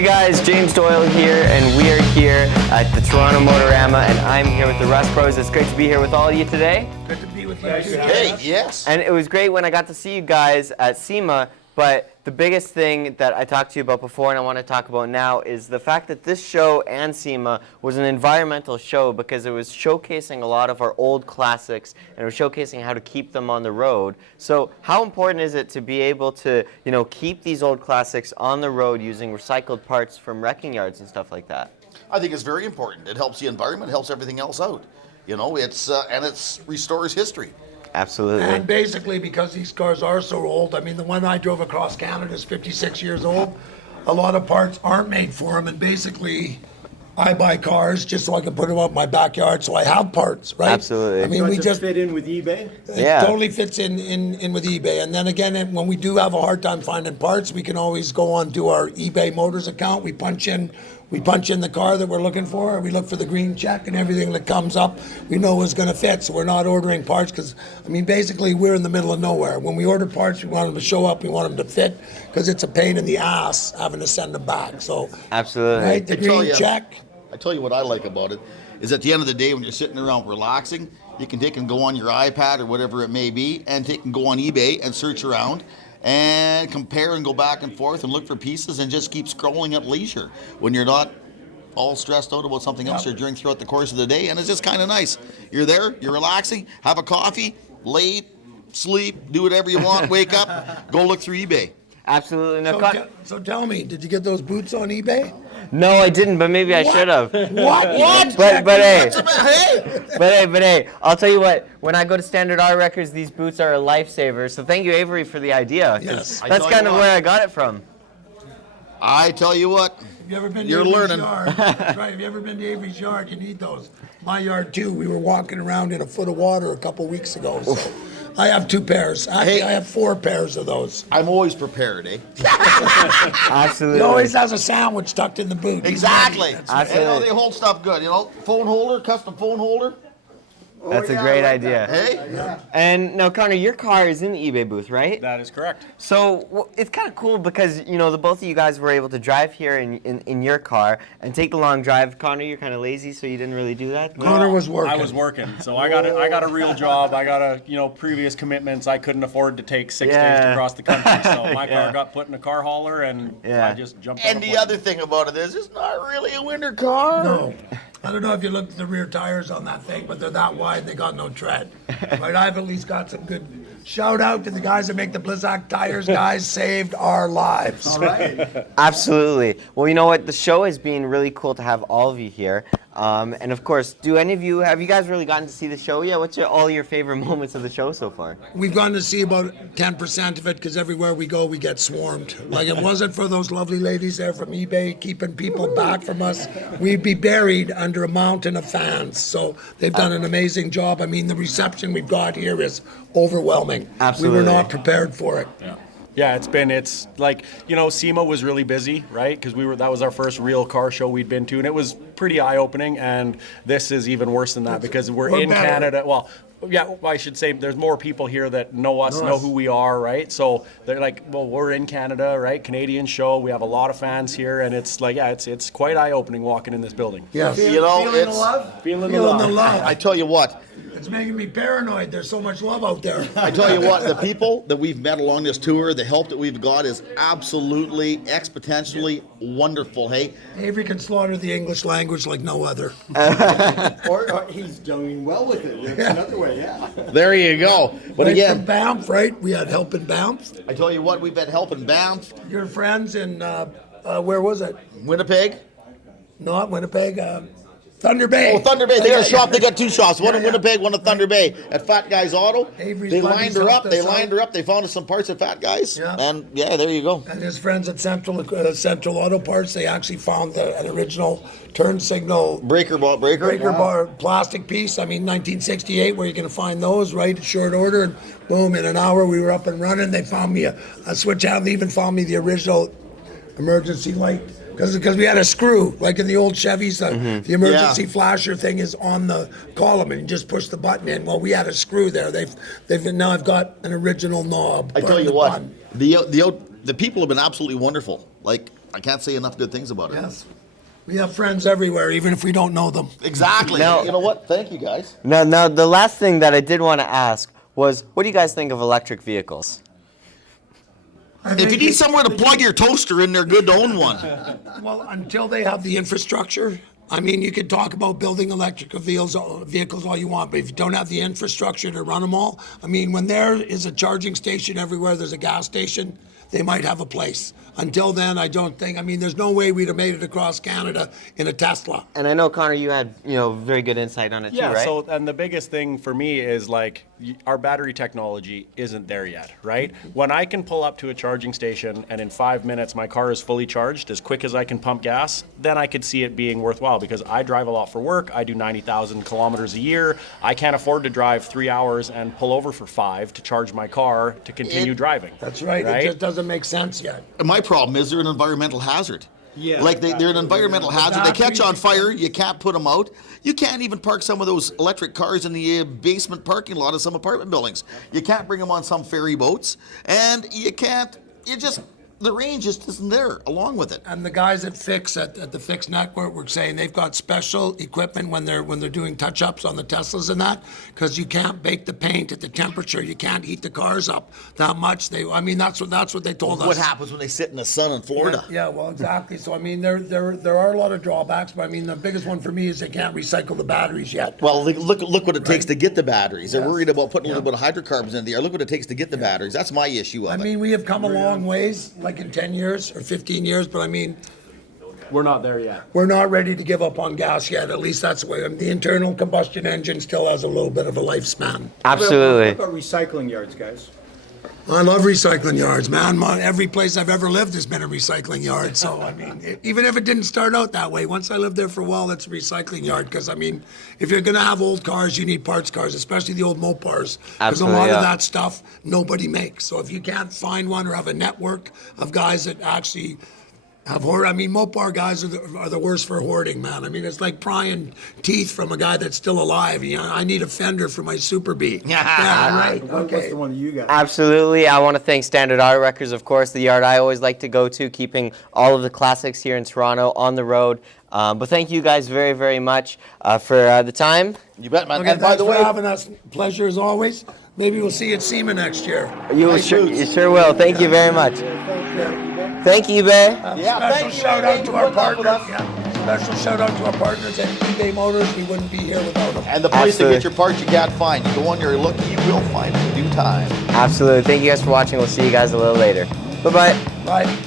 Hey guys, James Doyle here, and we are here at the Toronto Motorama, and I'm here with the Rust Bros. It's great to be here with all of you today. Good to be with you too. Hey, yes. And it was great when I got to see you guys at SEMA, but the biggest thing that I talked to you about before and I want to talk about now is the fact that this show and SEMA was an environmental show because it was showcasing a lot of our old classics and it was showcasing how to keep them on the road. So how important is it to be able to, keep these old classics on the road using recycled parts from wrecking yards and stuff like that? I think it's very important. It helps the environment, helps everything else out. It restores history. Absolutely. And basically, because these cars are so old, I mean, the one I drove across Canada is 56 years old. A lot of parts aren't made for them, and basically, I buy cars just so I can put them out in my backyard, so I have parts, right? Absolutely. I mean, we Does it just fit in with eBay? Yeah. It totally fits in with eBay. And then again, when we do have a hard time finding parts, we can always go on to our eBay Motors account. We punch in the car that we're looking for. We look for the green check, and everything that comes up, we know is going to fit. So we're not ordering parts because, basically, we're in the middle of nowhere. When we order parts, we want them to show up. We want them to fit because it's a pain in the ass having to send them back. So Absolutely. right, the green check. I tell you what I like about it is at the end of the day when you're sitting around relaxing, you can take and go on your iPad or whatever it may be and take and go on eBay and search around and compare and go back and forth and look for pieces and just keep scrolling at leisure when you're not all stressed out about something else you're doing throughout the course of the day. And it's just kind of nice. You're there, you're relaxing, have a coffee, lay, sleep, do whatever you want, wake up, go look through eBay. Absolutely. No, So tell me, did you get those boots on eBay? no, I didn't, but maybe I should have. What? But hey, Hey! but hey, I'll tell you what. When I go to Standard R Records, these boots are a lifesaver. So thank you, Avery, for the idea. 'Cause Yes. that's kind of where I got it from. I tell you what, Have you ever been to You're Avery's learning. Yard? That's right. Have you ever been to Avery's Yard? You need those. My yard too. We were walking around in a foot of water a couple weeks ago. So I have 2 pairs. Actually, Hey. I have 4 pairs of those. I'm always prepared, eh? Absolutely. He always has a sandwich tucked in the boot. Exactly. That's right. They hold stuff good, phone holder, custom phone holder. That's a great idea. Hey? And now, Connor, your car is in the eBay booth, right? That is correct. So it's kind of cool because the both of you guys were able to drive here in your car and take the long drive. Connor, you're kind of lazy, so you didn't really do that. Connor was working. I was working, so I got a real job. I got previous commitments. I couldn't afford to take 6 days Yeah. to cross the country, so my Yeah. car got put in a car hauler, and Yeah. I just jumped on And a the plane. other thing about it is, it's not really a winter car. No. I don't know if you looked at the rear tires on that thing, but they're that wide, they got no tread. Right, I've at least got some good shout out to the guys that make the Blizzak tires. Guys saved our lives. All right. Absolutely. Well, you know what? The show has been really cool to have all of you here. And of course, have you guys really gotten to see the show yet? What's all your favorite moments of the show so far? We've gone to see about 10% of it because everywhere we go, we get swarmed. Like, if it wasn't for those lovely ladies there from eBay keeping people back from us, we'd be buried under a mountain of fans. So they've done an amazing job. The reception we've got here is overwhelming. Absolutely. We were not prepared for it. Yeah, it's like, SEMA was really busy, right? Because that was our first real car show we'd been to, and it was pretty eye-opening, and this is even worse than that because we're in better. Canada. Well, yeah, I should say there's more people here that know us, know who we are, right? So they're like, well, we're in Canada, right? Canadian show. We have a lot of fans here, and it's like, yeah, it's quite eye-opening walking in this building. Yes. Feeling the love? Feeling Feeling the love. I tell you what, It's making me paranoid. There's so much love out there. I tell you what, the people that we've met along this tour, the help that we've got is absolutely exponentially wonderful, hey? Avery can slaughter the English language like no other. Or he's doing well with it. That's another way, yeah. There you go. But Right again, from Banff, right? We had help in Banff. I tell you what, we've been helping Banff, Your friends in, where was it? Winnipeg. Not Winnipeg, Thunder Bay. Oh, Thunder Bay. They got a Yeah, shop. They got 2 shops. One in Yeah. Winnipeg, one in Thunder Bay. At Fat Guy's Auto. Avery's They buddies lined her up. helped They us lined out. her up. They found us some parts at Fat Guy's. Yeah. And yeah, there you go. And his friends at Central Auto Parts, they actually found an original turn signal Breaker bar plastic piece. 1968, where you're going to find those, right? In short order. And boom, in an hour, we were up and running. They found me a switch out. They even found me the original emergency light. Because we had a screw, like in the old Chevys, the emergency flasher thing is on the column, and you just push the button in. Well, we had a screw there. Now I've got an original knob. I tell you what, the people have been absolutely wonderful. Like I can't say enough good things about it. Yes. We have friends everywhere, even if we don't know them. Exactly. Now- You know what? Thank you, guys. Now, the last thing that I did want to ask was, what do you guys think of electric vehicles? If you need somewhere to plug your toaster in, they're good to own one. Well, until they have the infrastructure, I mean, you could talk about building electric vehicles all you want, but if you don't have the infrastructure to run them all, I mean, when there is a charging station everywhere, there's a gas station, they might have a place. Until then, I don't think, I mean, there's no way we'd have made it across Canada in a Tesla. And I know, Connor, you had, very good insight on it Yeah, too, right? so and the biggest thing for me is like our battery technology isn't there yet, right? When I can pull up to a charging station and in 5 minutes my car is fully charged as quick as I can pump gas, then I could see it being worthwhile because I drive a lot for work. I do 90,000 kilometers a year. I can't afford to drive 3 hours and pull over for 5 to charge my car to continue driving. That's right. It just doesn't make sense yet. And my problem is they're an environmental hazard. Yeah, Like they're an environmental hazard. They catch on Batteries. fire. You can't put them out. You can't even park some of those electric cars in the basement parking lot of some apartment buildings. You can't bring them on some ferry boats, and you can't. The range just isn't there along with it. And the guys at Fix at the Fix Network were saying they've got special equipment when they're doing touch-ups on the Teslas and that, because you can't bake the paint at the temperature. You can't heat the cars up that much. That's what they told us. What happens when they sit in the sun in Florida? Yeah, well, exactly. So I mean, there are a lot of drawbacks, but I mean, the biggest one for me is they can't recycle the batteries yet. Well, look what it takes to get the batteries. They're Yes. worried about putting a little bit of hydrocarbons in the air. Look what it takes to get the batteries. That's my issue of I it. mean, we have come a long ways, like in 10 years or 15 years, but I mean, We're not there yet. we're not ready to give up on gas yet. At least that's the way. The internal combustion engine still has a little bit of a lifespan. Absolutely. What about recycling yards, guys? I love recycling yards, man. Every place I've ever lived has been a recycling yard. So, I mean, even if it didn't start out that way, once I lived there for a while, it's a recycling yard. Because, I mean, if you're going to have old cars, you need parts cars, especially the old Mopars. Because a Absolutely, lot yeah. of that stuff nobody makes. So if you can't find one or have a network of guys that actually have hoard, I mean, Mopar guys are the worst for hoarding, man. I mean, it's like prying teeth from a guy that's still alive. You know, I need a fender for my Super Bee. Yeah, right. What's Okay. the one that you got? Absolutely. I want to thank Standard Auto Records, of course, the yard I always like to go to, keeping all of the classics here in Toronto on the road. But thank you guys very, very much for the time. You bet, man. Okay, And by thanks the for way, having us. Pleasure as always. Maybe we'll see you at SEMA next year. You sure will. Thank you very much. Thank you, eBay. Yeah, Special thank you, shout eBay, out to for our putting up with partners. us. Yeah. Special shout out to our partners at eBay Motors. We wouldn't be here without them. And the place Absolutely. to get your parts you can't find. You go on there, look, you will find it in due time. Absolutely. Thank you guys for watching. We'll see you guys a little later. Bye-bye. Bye.